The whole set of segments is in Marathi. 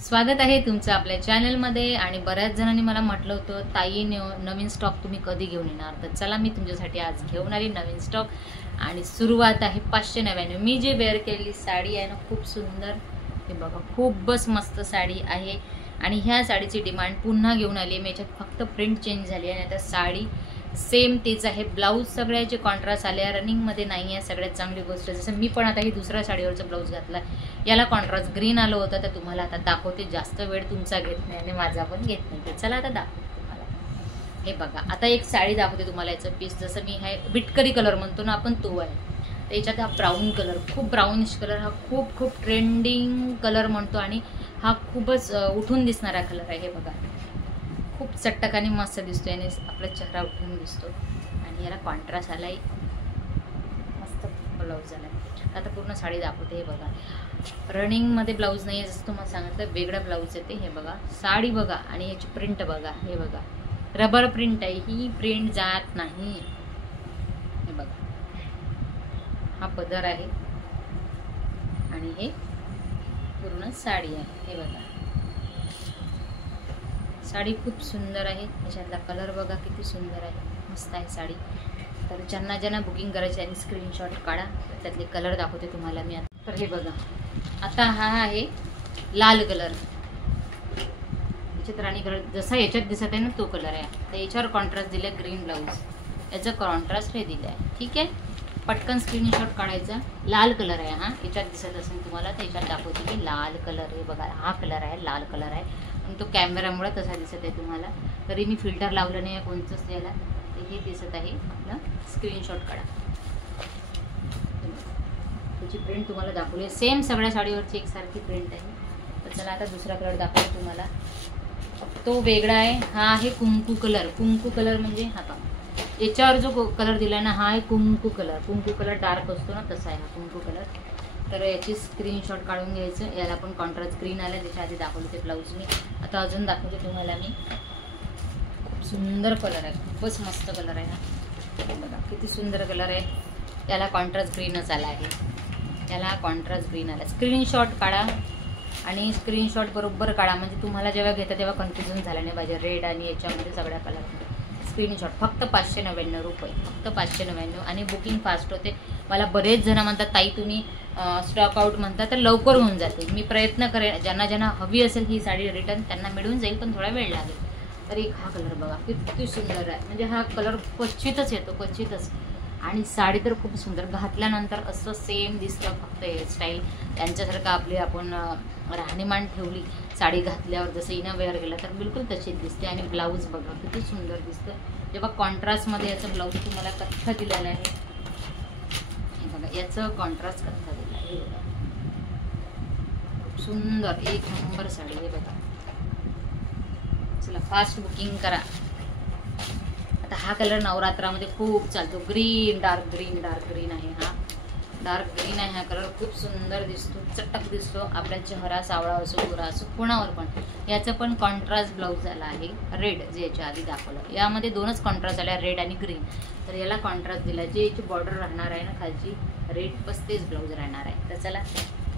स्वागत आहे तुमचं आपल्या चॅनलमध्ये। आणि बऱ्याच जणांनी मला म्हटलं होतं ताई नवीन स्टॉक तुम्ही कधी घेऊन येणार, तर चला मी तुमच्यासाठी आज घेऊन आली नवीन स्टॉक। आणि सुरुवात आहे 599। मी जे वेअर केलेली साडी आहे ना, खूप सुंदर, हे बघा खूपच मस्त साडी आहे। आणि ह्या साडीची डिमांड पुन्हा घेऊन आली आहे। मी याच्यात फक्त प्रिंट चेंज झाली आहे, आता साडी सेम तेच आहे। ब्लाऊज सगळ्याचे कॉन्ट्रास्ट आले आहे, रनिंगमध्ये नाही आहे, सगळ्यात चांगली गोष्ट। जसं मी पण आता ही दुसऱ्या साडीवरचं ब्लाऊज घातला, याला कॉन्ट्रास्ट ग्रीन आलं होतं, तर तुम्हाला आता दाखवते। जास्त वेळ तुमचा घेत नाही आणि माझा पण घेत नाही, तर चला आता दाखवते तुम्हाला। हे बघा, आता एक साडी दाखवते तुम्हाला। याचं पीस जसं मी आहे बिटकरी कलर म्हणतो ना आपण, तो आहे। तर याच्यात हा ब्राऊन कलर, खूप ब्राउनिश कलर, हा खूप ट्रेंडिंग कलर म्हणतो आणि हा खूपच उठून दिसणारा कलर आहे। हे बघा, खूप चटक आणि मस्त दिसतो, याने आपला चेहरा उठून दिसतो। आणि याला कॉन्ट्रास्ट आलाय, मस्त ब्लाऊज आलाय। आता पूर्ण साडी दाखवते। हे बघा, रनिंगमध्ये ब्लाऊज नाही आहे, जसं तुम्हाला सांगितलं वेगळा ब्लाऊज येते। हे बघा, साडी बघा आणि याची प्रिंट बघा। हे बघा, रबर प्रिंट आहे, ही प्रिंट जात नाही। हे बघा, हा पदर आहे आणि हे पूर्ण साडी आहे। हे बघा, साडी खूप सुंदर आहे। याच्यातला कलर बघा किती सुंदर आहे, मस्त आहे साडी। तर ज्यांना बुकिंग करायची आणि स्क्रीनशॉट काढा, त्यातले कलर दाखवते तुम्हाला मी आता। तर हे बघा, आता हा आहे लाल कलर, याच्यात राणी कलर जसा याच्यात दिसत आहे ना, तो कलर आहे। तर याच्यावर कॉन्ट्रास्ट दिला ग्रीन ब्लाऊज, याचं कॉन्ट्रास्ट हे दिलं आहे। ठीक आहे, पटकन स्क्रीनशॉट काढायचा। लाल कलर आहे हा, याच्यात दिसत असेल तुम्हाला, तर याच्यात दाखवते की लाल कलर। हे बघा, हा कलर आहे, लाल कलर आहे। तो कॅमेरामुळे तसा दिसत आहे तुम्हाला, तरी मी फिल्टर लावलं नाही आहे कोणतंच याला, हे दिसत आहे आपलं। स्क्रीनशॉट काढा, त्याची प्रिंट तुम्हाला दाखवली आहे, सेम सगळ्या साडीवरची एकसारखी प्रिंट आहे। तर चला आता दुसरा कलर दाखवतो तुम्हाला, तो वेगळा आहे। हा आहे कुंकू कलर। कुंकू कलर म्हणजे हा का, याच्यावर जो कलर दिला ना, हा आहे कुंकू कलर। कुंकू कलर डार्क असतो ना, तसा आहे हा कुंकू कलर। तर याची स्क्रीनशॉट काढून घ्यायचं। याला पण कॉन्ट्रास्ट ग्रीन आलं, त्याच्या आधी दाखवलं ते ब्लाऊज मी, आता अजून दाखवते तुम्हाला मी। खूप सुंदर कलर आहे, खूपच मस्त कलर आहे हा। बघा किती सुंदर कलर आहे, याला कॉन्ट्रास्ट ग्रीनच आला आहे, याला कॉन्ट्रास्ट ग्रीन आला। स्क्रीनशॉट काढा आणि स्क्रीनशॉट बरोबर काढा, म्हणजे तुम्हाला जेव्हा घेता तेव्हा कन्फ्युजन झालं नाही पाहिजे, रेड आणि याच्यामध्ये सगळ्या कलरमध्ये। स्क्रीनशॉट फक्त 599 रुपये, फक्त 599। आणि बुकिंग फास्ट होते। मला बरेच जण म्हणतात ताई तुम्ही स्टॉक आउट म्हणता, तर लवकर होऊन जाते। मी प्रयत्न करेन, ज्यांना हवी असेल ही साडी रिटर्न त्यांना मिळून जाईल, पण थोडा वेळ लागेल। तर एक हा कलर बघा किती सुंदर आहे, म्हणजे हा कलर क्वचितच येतो, क्वचितच। आणि साडी तर खूप सुंदर, घातल्यानंतर असं सेम दिसतं, फक्त हेअरस्टाईल त्यांच्यासारखं आपली आपण राहणीमान ठेवली साडी घातल्यावर, जसं इनर वेअर केलं तर बिलकुल तशीच दिसते। आणि ब्लाऊज बघा किती सुंदर दिसतं, जेव्हा कॉन्ट्रास्टमध्ये याचं ब्लाऊज तुम्हाला कथ्था दिलेलं आहे। हे बघा, याचं कॉन्ट्रास्ट कथ्था दिला आहे, हे बघा खूप सुंदर, एक नंबर साडी। हे बघा, चला फास्ट बुकिंग करा। आता हा कलर नवरात्रामध्ये खूप चालतो, ग्रीन, डार्क ग्रीन आहे हा, डार्क ग्रीन आहे हा कलर। खूप सुंदर दिसतो, चटक दिसतो, आपला चेहरा सावळा असो गोरा असो कोणावर पण। याचं पण कॉन्ट्रास्ट ब्लाऊज आला आहे रेड, जे याच्या आधी दाखवलं। यामध्ये दोनच कॉन्ट्रास्ट आल्या, रेड आणि ग्रीन। तर याला कॉन्ट्रास्ट दिला, जे याची बॉर्डर राहणार आहे ना खालची रेड, बस तेच ब्लाऊज राहणार आहे। तर चला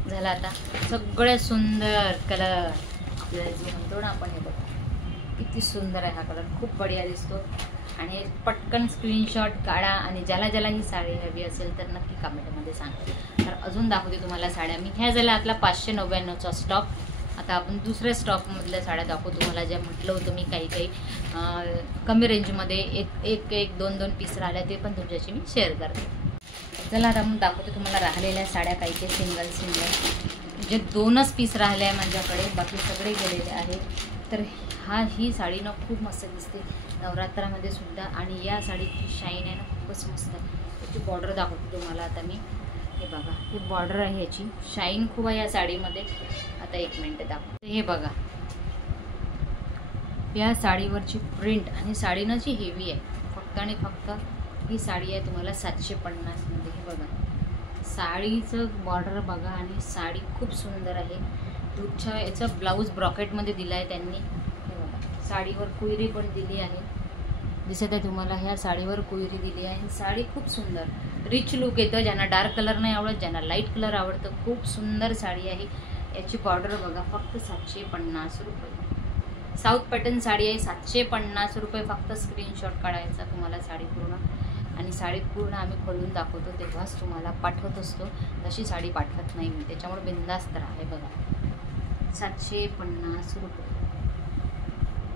झालं आता सगळ्यात सुंदर कलर आपल्याला जो म्हणतो ना आपण। हे बघा किती सुंदर आहे हा कलर, खूप बढिया दिसतो। आणि पटकन स्क्रीनशॉट काढा, आणि ज्याला ही साडी हवी असेल तर नक्की कमेंटमध्ये सांगा। तर अजून दाखवते तुम्हाला साड्या मी। ह्या झाल्या आपला 599चा स्टॉक। आता आपण दुसऱ्या स्टॉकमधल्या साड्या दाखवतो तुम्हाला, ज्या म्हटलं होतं मी काही कमी रेंजमध्ये एक दोन पीस राहिल्या, ते पण तुमच्याशी मी शेअर करते। चला आता मग दाखवते तुम्हाला राहिलेल्या साड्या, काही सिंगल जे 2च पीस राहिले आहे माझ्याकडे, बाकी सगळे गेलेले आहेत। तर ही साडी ना खूप मस्त दिसते नवरात्रामध्ये सुद्धा, आणि या साडीची शाईन आहे ना खूपच मस्त आहे। त्याची बॉर्डर दाखवते तुम्हाला आता मी। हे बघा, ही बॉर्डर आहे, याची शाईन खूप आहे या साडीमध्ये। आता एक मिनिट दाखवते। हे बघा, या साडीवरची प्रिंट आणि साडी ना जी हेवी आहे, फक्त आणि फक्त ही साडी आहे तुम्हाला 750 मध्ये। हे बघा, साडीचं बॉर्डर बघा, आणि साडी खूप सुंदर आहे। दूधच्या याचं ब्लाऊज ब्रॉकेटमध्ये दिला आहे त्यांनी। हे बघा, साडीवर कुयरी पण दिली आहे, दिसत आहे तुम्हाला, ह्या साडीवर कुयरी दिली आहे। साडी खूप सुंदर, रिच लुक येतं. ज्यांना डार्क कलर नाही आवडत, ज्यांना लाईट कलर आवडतं, खूप सुंदर साडी आहे. याची बॉर्डर बघा, फक्त 750 रुपये. साऊथ पॅटर्न साडी आहे, 750 रुपये फक्त. स्क्रीनशॉट काढायचा तुम्हाला साडी पूर्ण, आणि साडी पूर्ण आम्ही खोलून दाखवतो तेव्हाच तुम्हाला पाठवत असतो, तशी साडी पाठवत नाही मी, त्याच्यामुळे बिंदास्त आहे. बघा 750 रुपये.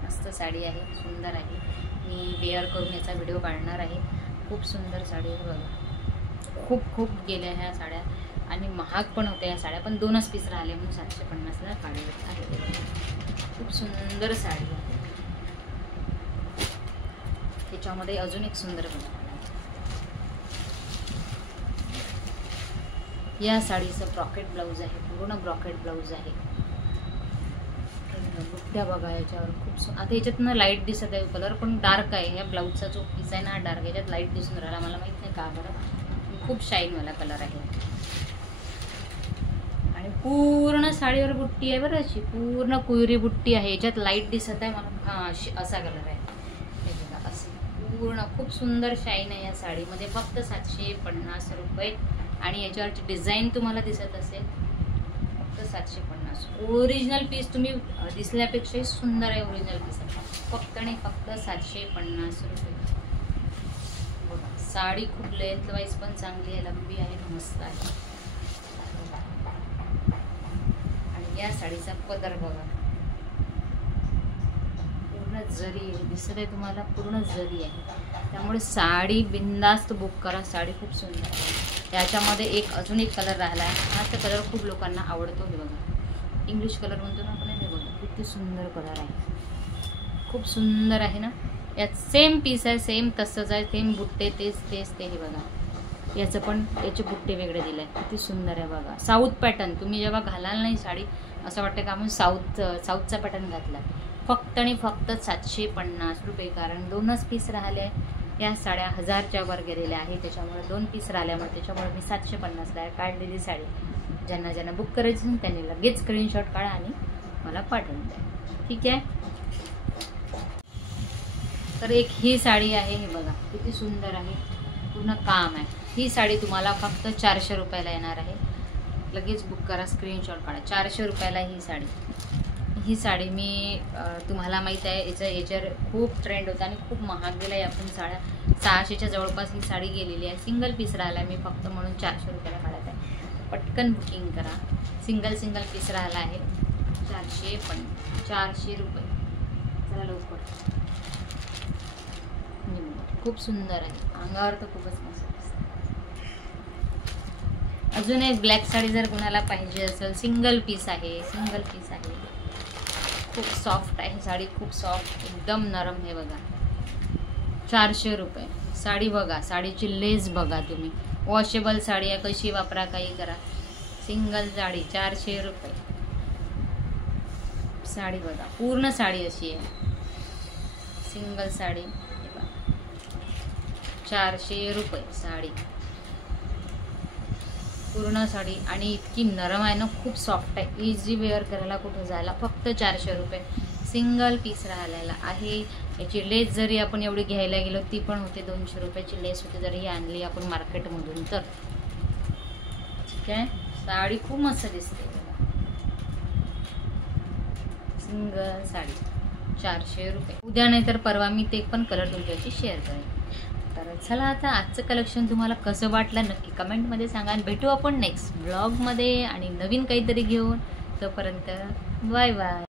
मस्त साडी आहे, सुंदर आहे. मी वेअर करून याचा व्हिडिओ काढणार आहे. खूप सुंदर साडी आहे बघा. खूप गेल्या ह्या साड्या, आणि महाग पण होत्या ह्या साड्या, पण 2च पीस राहिले म्हणून 750ला काढले आहे. खूप सुंदर साडी आहे. त्याच्यामध्ये अजून एक सुंदर बघा, या साडीचं ब्रॉकेट ब्लाऊज आहे, पूर्ण ब्रॉकेट ब्लाऊज आहे. बुट्ट्या बघा याच्यावर खूप. आता याच्यातनं लाईट दिसत आहे कलर, पण डार्क आहे. ह्या ब्लाऊजचा जो पीस आहे ना डार्क, याच्यात लाईट दिसून राहिला, मला माहीत नाही का बरं. खूप शाईनवाला कलर आहे, आणि पूर्ण साडीवर बुट्टी आहे बरं, अशी पूर्ण कुयरी बुट्टी आहे. याच्यात लाईट दिसत आहे मला, हां असा कलर आहे. हे बघा असं पूर्ण खूप सुंदर शाईन आहे या साडीमध्ये. फक्त 750 रुपये. आणि याच्यावरची डिझाईन तुम्हाला दिसत असेल, फक्त 750. ओरिजिनल पीस तुम्ही दिसल्यापेक्षाही सुंदर आहे ओरिजिनल पीस. फक्त आणि फक्त 750 रुपये. बघा साडी खूप लेंथ वाईज पण चांगली आहे, लंबी आहे, मस्त आहे. आणि या साडीचा पदर बघा, पूर्ण जरी आहे, दिसत आहे तुम्हाला, पूर्ण जरी आहे. त्यामुळे साडी बिंदास्त बुक करा, साडी खूप सुंदर आहे. त्याच्यामध्ये अजून एक कलर राहिला आहे. हाच कलर खूप लोकांना आवडतो. हे बघा इंग्लिश कलर म्हणतो ना आपण, हे बघा किती सुंदर कलर आहे, खूप सुंदर आहे ना. यात सेम पीस आहे, सेम तसंच आहे, सेम बुट्टे तेच ते. हे बघा याचं पण याचे बुट्टे वेगळे दिले आहे, किती सुंदर आहे बघा. साऊथ पॅटर्न तुम्ही जेव्हा घालाल नाही साडी, असं वाटतं का आपण साऊथचा पॅटर्न घातला. फक्त आणि फक्त 750 रुपये. कारण 2च पीस राहिले आहे. या साड्या 1000च्या वर गेलेल्या आहे, त्याच्यामुळे 2 पीस राहिल्यामुळे त्याच्यामुळे मी 750ला काढलेली साडी. ज्यांना बुक करायची त्यांनी लगेच स्क्रीनशॉट काढा आणि मला पाठवून द्या, ठीक आहे. तर एक ही साडी आहे, हे बघा किती सुंदर आहे, पूर्ण काम आहे. ही साडी तुम्हाला फक्त 400 रुपयाला येणार आहे. लगेच बुक करा, स्क्रीनशॉट काढा. 400 रुपयाला ही साडी. ही साडी मी तुम्हाला माहीत आहे याच्यावर खूप ट्रेंड होता आणि खूप महाग गेला आहे. आपण साड्या 600च्या जवळपास ही साडी गेलेली आहे. सिंगल पीस राहिला आहे, मी फक्त म्हणून 400 रुपयाला काढत आहे. पटकन बुकिंग करा. सिंगल पीस राहिला आहे. 400 रुपये. चला लवकर. खूप सुंदर आहे, अंगावर तर खूपच मस्त दिसतं. अजून एक ब्लॅक साडी जर कोणाला पाहिजे असेल, सिंगल पीस आहे. खूप सॉफ्ट आहे साडी, खूप सॉफ्ट, एकदम नरम. हे बघा 400 रुपये साडी. बघा साडीची लेस बघा तुम्ही, वॉशेबल साडी आहे, कशी वापरा काही करा. सिंगल साडी 400 रुपये. साडी बघा, पूर्ण साडी अशी आहे, सिंगल साडी. हे बघा 400 रुपये साडी, पूर्ण साडी. आणि इतकी नरम आहे ना, खूप सॉफ्ट आहे, इझी वेअर करायला, कुठं जायला. फक्त 400 रुपये. सिंगल पीस राहिलेला आहे. याची लेस जरी आपण एवढी घ्यायला गेलो ती पण होते 200 रुपयाची लेस होते, जरी ही आणली आपण मार्केटमधून तर. ठीक आहे, साडी खूप मस्त दिसते. सिंगल साडी 400 रुपये. उद्या नाही तर परवा मी ते पण कलर तुमच्याशी शेअर करेन. तर चला, आता आजचं कलेक्शन तुम्हाला कसं वाटलं नक्की कमेंटमध्ये सांगा. आणि भेटू आपण नेक्स्ट ब्लॉगमध्ये आणि नवीन काहीतरी घेऊन. तोपर्यंत बाय बाय.